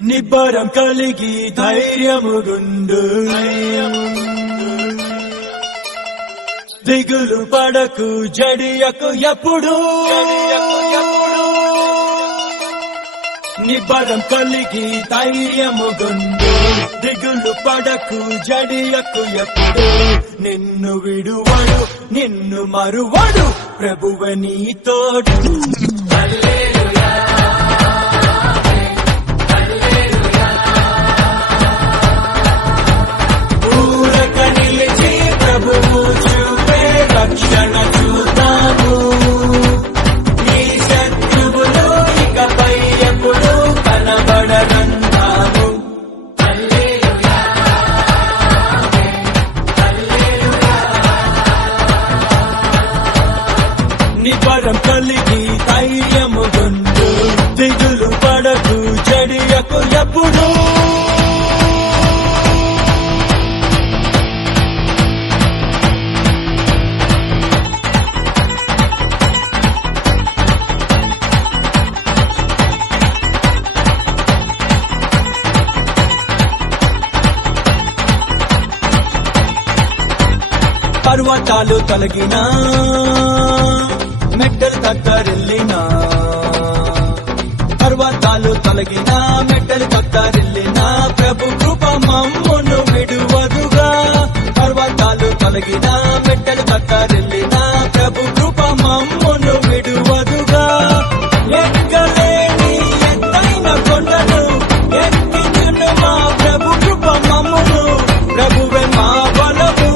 నిబ్బరం కలిగి ధైర్యముగుండు దిగులు పడకు జడియకు ఎప్పుడు నిబ్బరం కలిగి ధైర్యముగుండు దిగులు పడకు జడియకు ఎప్పుడు నిన్ను విడువడు నిన్ను మరువడు ప్రభువే నీ తోడు ఊరక నిలిచి ప్రభువు చూపే రక్షణ చూద్దాము నీ శత్రువులు ఇకపై ఎప్పుడు కనబడనంటాము నిబ్బరం కలిగి ధైర్యముగుండు దిగులు పడకు జడియకు ఎప్పుడు పర్వతాలు తొలగినా మెట్టలు తత్తరిల్లినా పర్వతాలు తొలగినా మెట్టలు తత్తరిల్లినా ప్రభు కృప మమ్మును విడువదుగా పర్వతాలు తొలగినా మెట్టలు తత్తరిల్లినా ప్రభు కృప మమ్మును విడువదుగా ఎక్కలేని ఎత్తైన కొండను ఎక్కించును మా ప్రభు కృప మమ్మును ప్రభువే మా బలము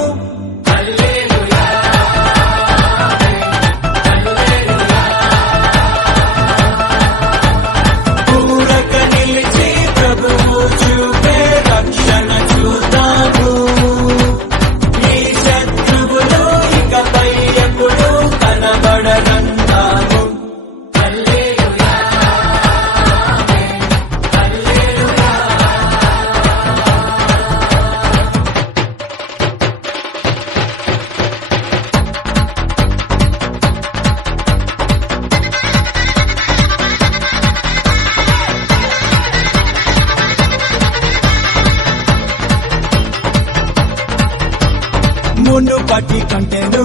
మునుపటి కంటేను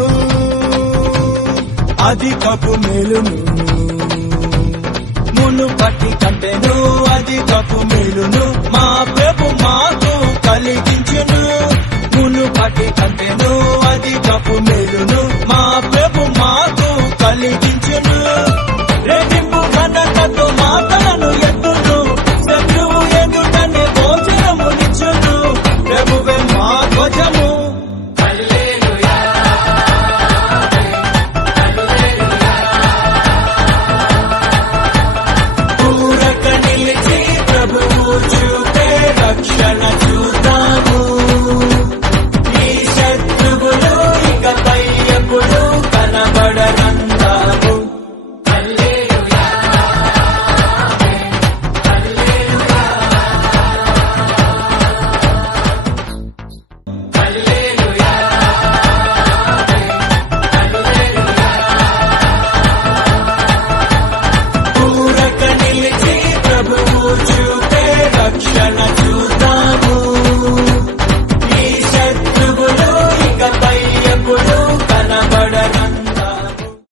అధికపు మేలును మునుపటి కంటేను అధికపు మేలును మా ప్రభు మాకు కలిగించును మునుపటి కంటేను అధికపు మేలును